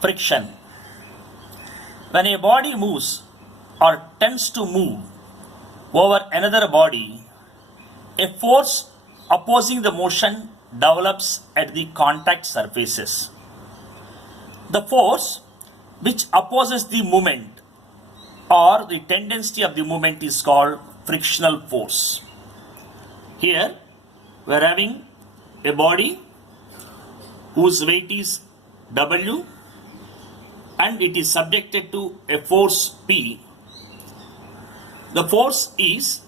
Friction. When a body moves or tends to move over another body, a force opposing the motion develops at the contact surfaces. The force which opposes the movement or the tendency of the movement is called frictional force. Here we are having a body whose weight is W and it is subjected to a force P. The force is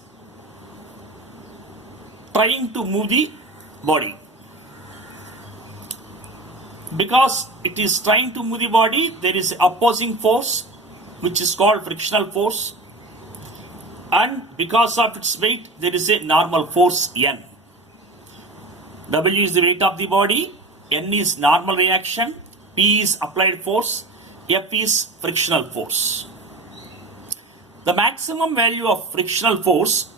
trying to move the body. Because it is trying to move the body, there is opposing force which is called frictional force, and because of its weight there is a normal force N. W is the weight of the body, N is normal reaction, P is applied force, F is frictional force. The maximum value of frictional force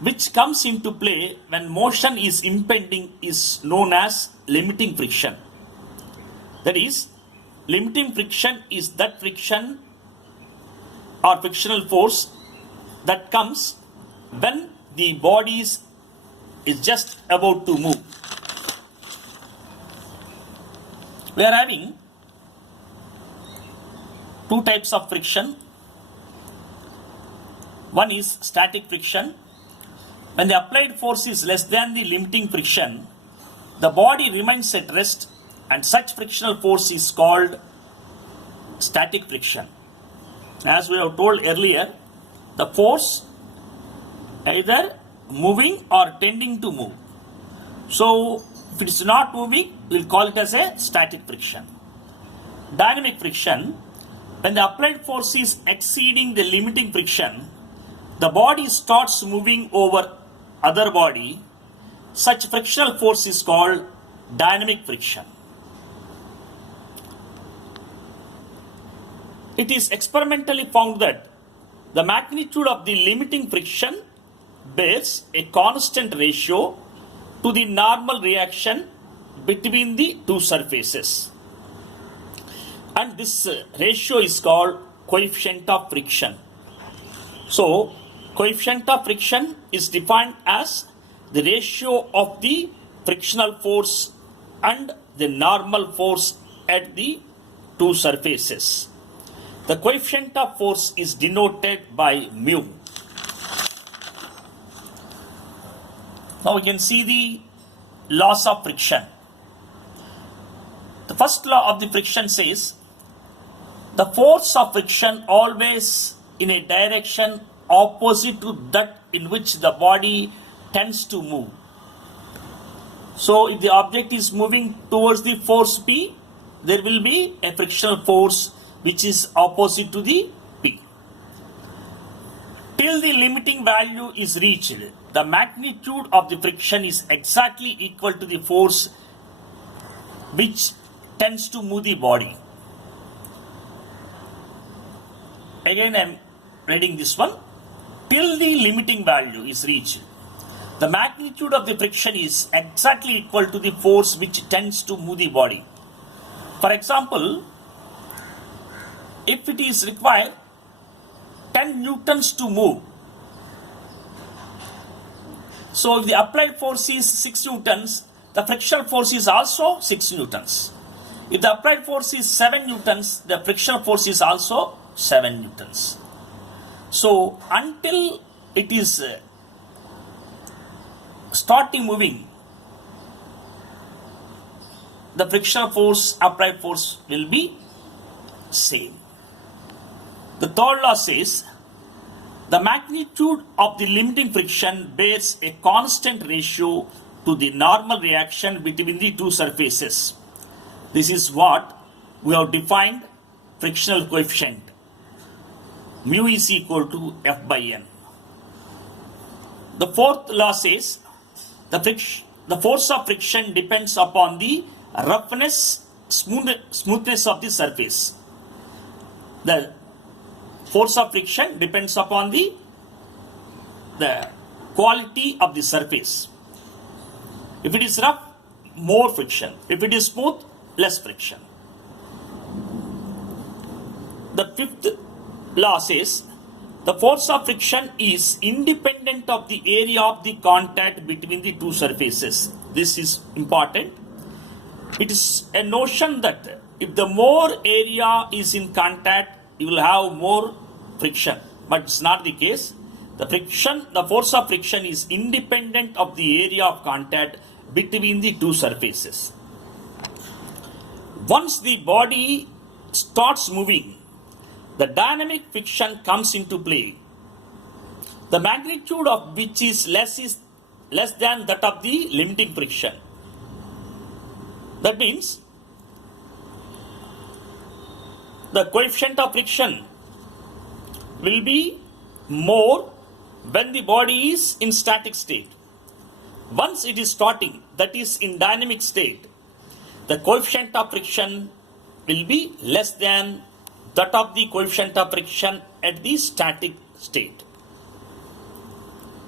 which comes into play when motion is impending is known as limiting friction. That is, limiting friction is that friction or frictional force that comes when the body is just about to move. We are having two types of friction. One is static friction. When the applied force is less than the limiting friction, the body remains at rest, and such frictional force is called static friction. As we have told earlier, the force either moving or tending to move. So, if it is not moving, we will call it as a static friction. Dynamic friction. When the applied force is exceeding the limiting friction, the body starts moving over other body. Such frictional force is called dynamic friction. It is experimentally found that the magnitude of the limiting friction bears a constant ratio to the normal reaction between the two surfaces. And this ratio is called coefficient of friction. So, coefficient of friction is defined as the ratio of the frictional force and the normal force at the two surfaces. The coefficient of force is denoted by mu. Now we can see the laws of friction. The first law of the friction says the force of friction always in a direction opposite to that in which the body tends to move. So if the object is moving towards the force P, there will be a frictional force which is opposite to the P. Till the limiting value is reached, the magnitude of the friction is exactly equal to the force which tends to move the body. Again I am reading this one. Till the limiting value is reached, the magnitude of the friction is exactly equal to the force which tends to move the body. For example, if it is required 10 newtons to move, so if the applied force is 6 newtons, the frictional force is also 6 newtons. If the applied force is 7 newtons, the frictional force is also 7 newtons. So until it is starting moving, the frictional force, applied force will be same. The third law says the magnitude of the limiting friction bears a constant ratio to the normal reaction between the two surfaces. This is what we have defined frictional coefficient. Mu is equal to F by N. The fourth law says the force of friction depends upon the roughness, smoothness of the surface. The force of friction depends upon the quality of the surface. If it is rough, more friction. If it is smooth, less friction. The fifth law says the force of friction is independent of the area of the contact between the two surfaces. This is important. It is a notion that if the more area is in contact, you will have more friction. But it's not the case. The force of friction is independent of the area of contact between the two surfaces. Once the body starts moving, the dynamic friction comes into play, the magnitude of which is less than that of the limiting friction. That means the coefficient of friction will be more when the body is in static state. Once it is starting, that is in dynamic state, the coefficient of friction will be less than that of the coefficient of friction at the static state.